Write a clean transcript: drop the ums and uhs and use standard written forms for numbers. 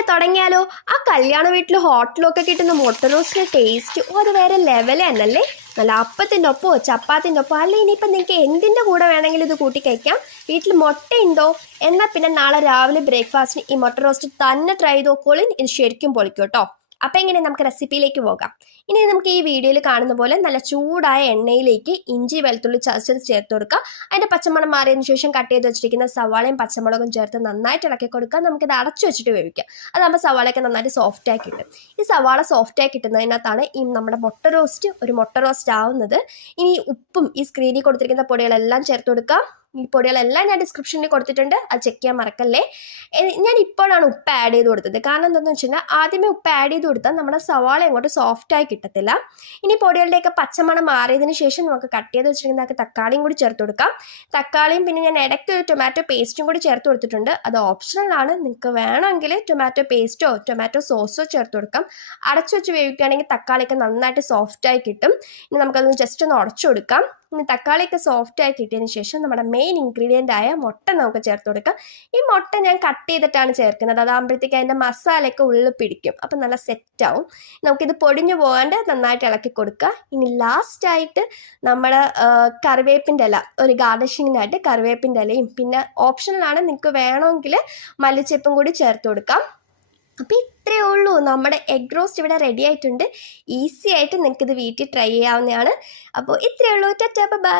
പിന്നെ തുടങ്ങിയാലോ? ആ കല്യാണ വീട്ടിൽ ഹോട്ടലൊക്കെ കിട്ടുന്ന മുട്ട റോസ്റ്റിൻ്റെ ടേസ്റ്റ് അത് വേറെ ലെവൽ തന്നെയല്ലേ? നല്ല അപ്പത്തിൻ്റെ ഒപ്പമോ ചപ്പാത്തിൻ്റെ ഒപ്പമോ അല്ല ഇനിയിപ്പം നിങ്ങൾക്ക് എന്തിൻ്റെ കൂടെ വേണമെങ്കിലും ഇത് കൂട്ടി കഴിക്കാം. വീട്ടിൽ മുട്ടയുണ്ടോ? എന്നാൽ പിന്നെ നാളെ രാവിലെ ബ്രേക്ക്ഫാസ്റ്റിന് ഈ മുട്ട റോസ്റ്റ് തന്നെ ട്രൈ ചെയ്ത് നോക്കോളിൻ. ഇത് ശരിക്കും പൊളിക്കും കേട്ടോ. അപ്പം എങ്ങനെ നമുക്ക് റെസിപ്പിയിലേക്ക് പോകാം. ഇനി നമുക്ക് ഈ വീഡിയോയിൽ കാണുന്ന പോലെ നല്ല ചൂടായ എണ്ണയിലേക്ക് ഇഞ്ചി വെളുത്തുള്ളി ചതച്ചത് ചേർത്ത് കൊടുക്കുക. അതിൻ്റെ പച്ചമണം മാറിയതിനു ശേഷം കട്ട് ചെയ്ത് വെച്ചിരിക്കുന്ന സവാളയും പച്ചമുളകും ചേർത്ത് നന്നായിട്ട് ഇളക്കി കൊടുക്കുക. നമുക്കിത് അടച്ചു വെച്ചിട്ട് വേവിക്കാം. അതാകുമ്പോൾ സവാളയൊക്കെ നന്നായിട്ട് സോഫ്റ്റായി കിട്ടും. ഈ സവാള സോഫ്റ്റായി കിട്ടുന്നതിനകത്താണ് ഈ നമ്മുടെ മുട്ട റോസ്റ്റ് ഒരു മുട്ട റോസ്റ്റ് ആവുന്നത്. ഇനി ഉപ്പും ഈ സ്ക്രീനിൽ കൊടുത്തിരിക്കുന്ന പൊടികളെല്ലാം ചേർത്ത് കൊടുക്കാം. ഈ പൊടികളെല്ലാം ഞാൻ ഡിസ്ക്രിപ്ഷനിൽ കൊടുത്തിട്ടുണ്ട്, അത് ചെക്ക് ചെയ്യാൻ മറക്കല്ലേ. ഞാൻ ഇപ്പോഴാണ് ഉപ്പ് ആഡ് ചെയ്ത് കൊടുത്തത്. കാരണം എന്താണെന്ന് വെച്ചാൽ ആദ്യമേ ഉപ്പ് ആഡ് ചെയ്ത് കൊടുത്താൽ നമ്മുടെ സവാള അങ്ങോട്ട് സോഫ്റ്റായി കിട്ടത്തില്ല. ഇനി പൊടികളുടെയൊക്കെ പച്ചമണം മാറിയതിന് ശേഷം നമുക്ക് കട്ട് ചെയ്ത് വെച്ചിരിക്കുന്നതൊക്കെ തക്കാളിയും കൂടി ചേർത്ത് കൊടുക്കാം. തക്കാളിയും പിന്നെ ഞാൻ ഇടയ്ക്ക് ഒരു ടൊമാറ്റോ പേസ്റ്റും കൂടി ചേർത്ത് കൊടുത്തിട്ടുണ്ട്. അത് ഓപ്ഷണലാണ്. നിങ്ങൾക്ക് വേണമെങ്കിൽ ടൊമാറ്റോ പേസ്റ്റോ ടൊമാറ്റോ സോസോ ചേർത്ത് കൊടുക്കാം. അടച്ചു വെച്ച് വേവിക്കുകയാണെങ്കിൽ തക്കാളിയൊക്കെ നന്നായിട്ട് സോഫ്റ്റായി കിട്ടും. ഇനി നമുക്കതൊന്ന് ജസ്റ്റ് ഒന്ന് ഉടച്ചു കൊടുക്കാം. ഇനി തക്കാളിയൊക്കെ സോഫ്റ്റായി കിട്ടിയതിന് ശേഷം നമ്മുടെ മെയിൻ ഇൻഗ്രീഡിയൻ്റ് ആയ മുട്ട നമുക്ക് ചേർത്ത് കൊടുക്കാം. ഈ മുട്ട ഞാൻ കട്ട് ചെയ്തിട്ടാണ് ചേർക്കുന്നത്. അതാകുമ്പോഴത്തേക്ക് അതിൻ്റെ മസാലയൊക്കെ ഉള്ളിൽ പിടിക്കും, അപ്പം നല്ല സെറ്റാവും. നമുക്കിത് പൊടിഞ്ഞു പോകാണ്ട് നന്നായിട്ട് ഇളക്കി കൊടുക്കുക. ഇനി ലാസ്റ്റായിട്ട് നമ്മൾ കറിവേപ്പിൻ്റെ ഇല ഒരു ഗാർണിഷിങ്ങിനായിട്ട് കറിവേപ്പിൻ്റെ ഇലയും പിന്നെ ഓപ്ഷണലാണ്, നിങ്ങൾക്ക് വേണമെങ്കിൽ മല്ലിച്ചെപ്പും കൂടി ചേർത്ത് കൊടുക്കാം. അപ്പോൾ ഇത്രയേ ഉള്ളൂ, നമ്മുടെ എഗ് റോസ്റ്റ് ഇവിടെ റെഡി ആയിട്ടുണ്ട്. ഈസി ആയിട്ട് നിങ്ങൾക്കിത് വീട്ടിൽ ട്രൈ ചെയ്യാവുന്നതാണ്. അപ്പോൾ ഇത്രയേ ഉള്ളൂ. Tata bye.